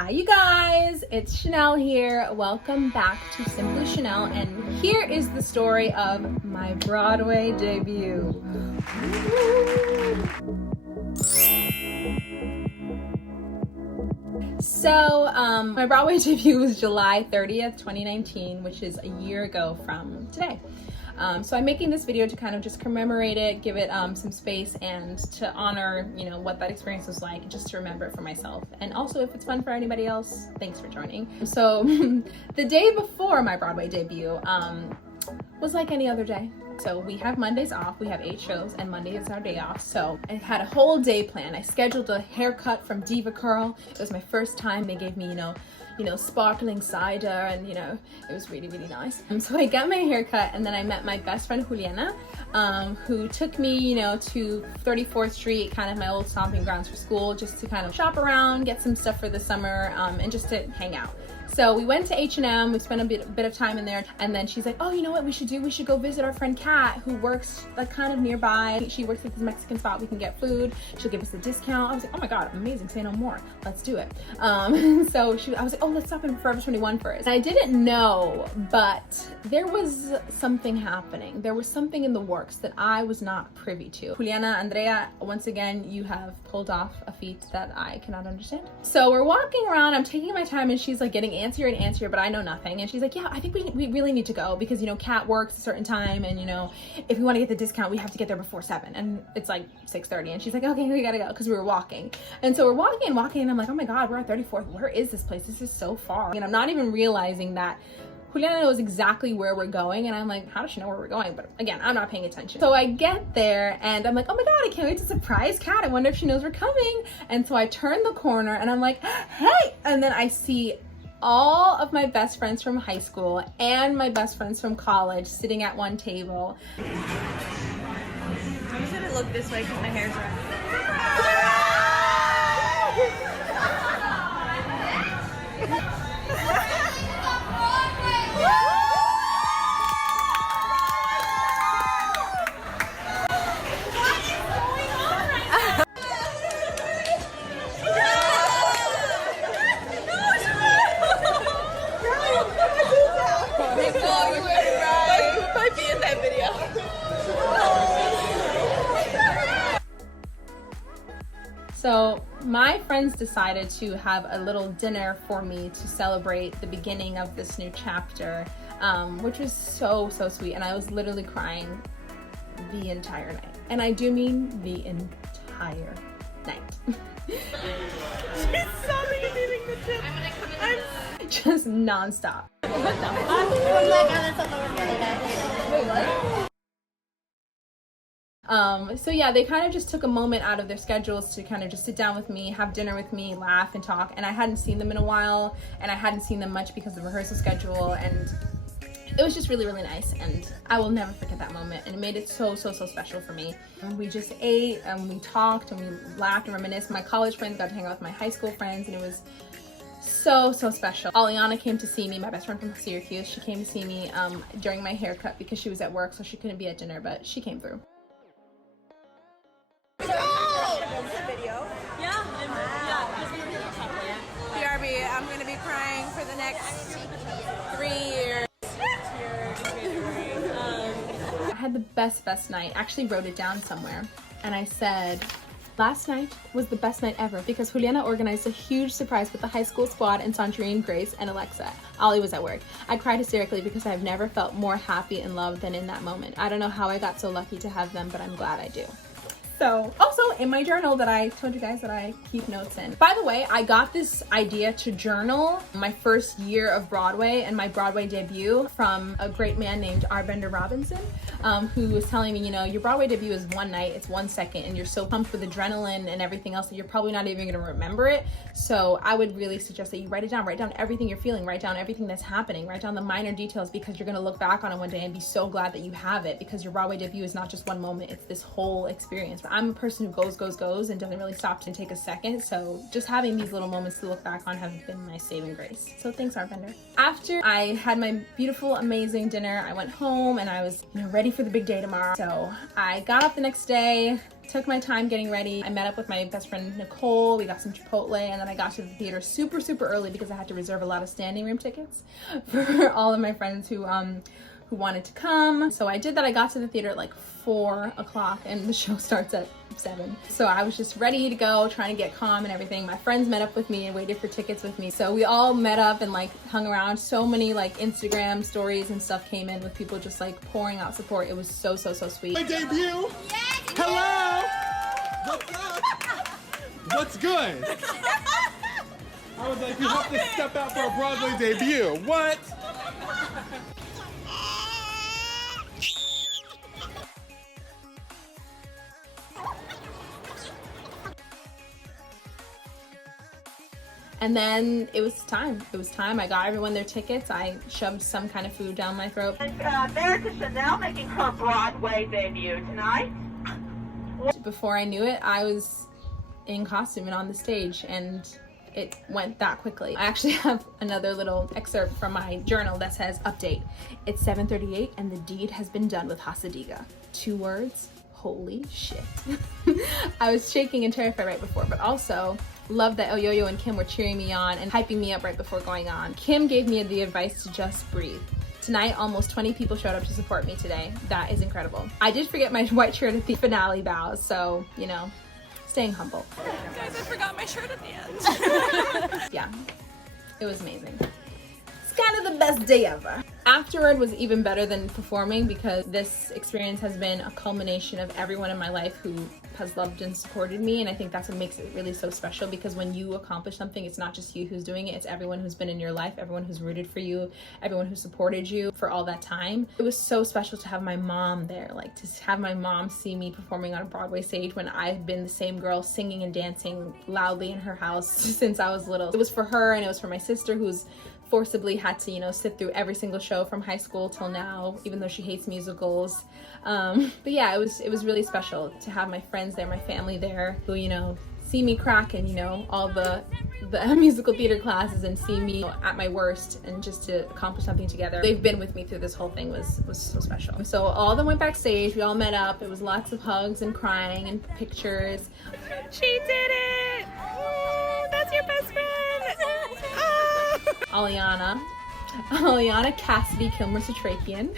Hi you guys, it's Chanel here. Welcome back to Simply Chanel, and here is the story of my Broadway debut. So my Broadway debut was July 30th, 2019, which is a year ago from today. So I'm making this video to kind of just commemorate it, give it some space, and to honor, you know, what that experience was like, just to remember it for myself. And also, if it's fun for anybody else, thanks for joining. So the day before my Broadway debut was like any other day. So we have Mondays off, we have 8 shows, and Monday is our day off. So I had a whole day planned. I scheduled a haircut from Diva Curl. It was my first time. They gave me, you know, sparkling cider, and you know, it was really, really nice. So I got my haircut, and then I met my best friend Juliana, who took me, you know, to 34th Street, kind of my old stomping grounds for school, just to kind of shop around, get some stuff for the summer, and just to hang out. So we went to H&M, we spent a bit of time in there, and then she's like, oh, you know what we should do? We should go visit our friend Kat, who works like kind of nearby. She works at this Mexican spot, we can get food, she'll give us a discount. I was like, oh my God, amazing, say no more, let's do it. So I was like, oh, let's stop in Forever 21 first. And I didn't know, but there was something happening. There was something in the works that I was not privy to. Juliana, Andrea, once again, you have pulled off a feat that I cannot understand. So we're walking around, I'm taking my time, and she's like getting antsier and antsier, but I know nothing. And she's like, yeah, I think we really need to go because, you know, Kat works a certain time, and you know, if we want to get the discount, we have to get there before 7, and it's like 6:30. And she's like, okay, we gotta go, because we were walking. And so we're walking, and I'm like, oh my God, we're at 34th. Where is this place? This is so far. And I'm not even realizing that Juliana knows exactly where we're going, and I'm like, how does she know where we're going? But again, I'm not paying attention. So I get there, and I'm like, oh my God, I can't wait to surprise Kat. I wonder if she knows we're coming. And so I turn the corner, and I'm like, hey! And then I see all of my best friends from high school and my best friends from college sitting at one table. I'm just gonna look this way because my hair's So my friends decided to have a little dinner for me to celebrate the beginning of this new chapter, which was so sweet. And I was literally crying the entire night. And I do mean the entire night. She's salivating the tip. Just nonstop. What the fuck? So yeah, they kind of just took a moment out of their schedules to kind of just sit down with me, have dinner with me, laugh and talk. And I hadn't seen them in a while, and I hadn't seen them much because of the rehearsal schedule, and it was just really, really nice. And I will never forget that moment, and it made it so special for me. And we just ate, and we talked, and we laughed and reminisced. My college friends got to hang out with my high school friends, and it was so special. Aliana came to see me, my best friend from Syracuse. She came to see me during my haircut because she was at work, so she couldn't be at dinner, but she came through. BRB, I'm gonna be crying for the next 3 years. I had the best night. I actually wrote it down somewhere, and I said, last night was the best night ever because Juliana organized a huge surprise with the high school squad and Sandrine, Grace, and Alexa. Ollie was at work. I cried hysterically because I've never felt more happy and loved than in that moment. I don't know how I got so lucky to have them, but I'm glad I do. So, also in my journal that I told you guys that I keep notes in. By the way, I got this idea to journal my first year of Broadway and my Broadway debut from a great man named Bender Robinson, who was telling me, you know, your Broadway debut is one night, it's 1 second, and you're so pumped with adrenaline and everything else that you're probably not even gonna remember it. So I would really suggest that you write it down, write down everything you're feeling, write down everything that's happening, write down the minor details, because you're gonna look back on it one day and be so glad that you have it, because your Broadway debut is not just one moment, it's this whole experience. I'm a person who goes and doesn't really stop to take a second. So just having these little moments to look back on have been my saving grace. So thanks, Arvinder. After I had my beautiful, amazing dinner, I went home and I was, ready for the big day tomorrow. So I got up the next day, took my time getting ready. I met up with my best friend Nicole. We got some Chipotle, and then I got to the theater super early because I had to reserve a lot of standing room tickets for all of my friends who wanted to come. So I did that. I got to the theater at like 4 o'clock and the show starts at 7. So I was just ready to go, trying to get calm and everything. My friends met up with me and waited for tickets with me. So we all met up and like hung around. So many like Instagram stories and stuff came in with people just like pouring out support. It was so sweet. My debut. Hello. What's up? What's good? I was like, you have to step out for a Broadway debut. What? And then it was time. I got everyone their tickets. I shoved some kind of food down my throat. America Chanel making her Broadway debut tonight. Before I knew it, I was in costume and on the stage, and it went that quickly. I actually have another little excerpt from my journal that says, update. It's 7:38 and the deed has been done with Hasadiga. 2 words, holy shit. I was shaking and terrified right before, but also loved that El Yo-Yo and Kim were cheering me on and hyping me up right before going on. Kim gave me the advice to just breathe. Tonight, almost 20 people showed up to support me today. That is incredible. I did forget my white shirt at the finale bows, so, staying humble. Guys, I forgot my shirt at the end. Yeah, it was amazing. It's kind of the best day ever. Afterward was even better than performing because this experience has been a culmination of everyone in my life who has loved and supported me, and I think that's what makes it really so special, because when you accomplish something, it's not just you who's doing it, it's everyone who's been in your life, everyone who's rooted for you, everyone who supported you for all that time. It was so special to have my mom there, like to have my mom see me performing on a Broadway stage when I've been the same girl singing and dancing loudly in her house since I was little. It was for her, and it was for my sister, who's forcibly had to, sit through every single show from high school till now, even though she hates musicals. But yeah, it was really special to have my friends there, my family there, who, see me crack and, all the musical theater classes and see me at my worst, and just to accomplish something together. They've been with me through this whole thing was so special. So all of them went backstage, we all met up. It was lots of hugs and crying and pictures. She did it! Oh, that's your best friend! Aliana Cassidy Kilmer Satrakian.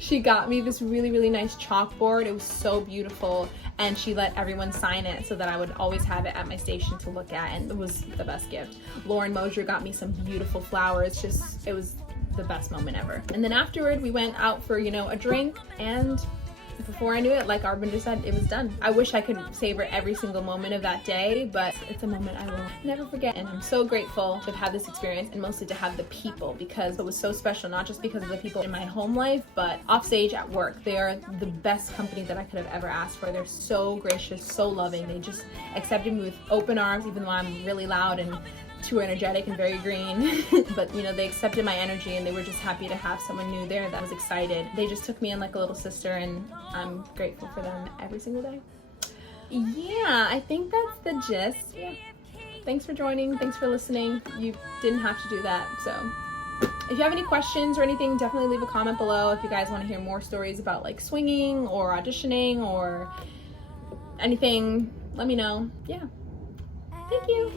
She got me this really nice chalkboard. It was so beautiful, and she let everyone sign it so that I would always have it at my station to look at, and it was the best gift. Lauren Mosier got me some beautiful flowers. It was the best moment ever. And then afterward, we went out for, a drink, and before I knew it, like Arvinder said, it was done. I wish I could savor every single moment of that day, but it's a moment I will never forget. And I'm so grateful to have had this experience, and mostly to have the people, because it was so special, not just because of the people in my home life, but offstage at work. They are the best company that I could have ever asked for. They're so gracious, so loving. They just accepted me with open arms, even though I'm really loud and too energetic and very green. But they accepted my energy, and they were just happy to have someone new there that was excited. They just took me in like a little sister, and I'm grateful for them every single day. Yeah, I think that's the gist. Yeah. Thanks for joining, thanks for listening. You didn't have to do that, so if you have any questions or anything, definitely leave a comment below. If you guys want to hear more stories about like swinging or auditioning or anything, let me know. Yeah, thank you.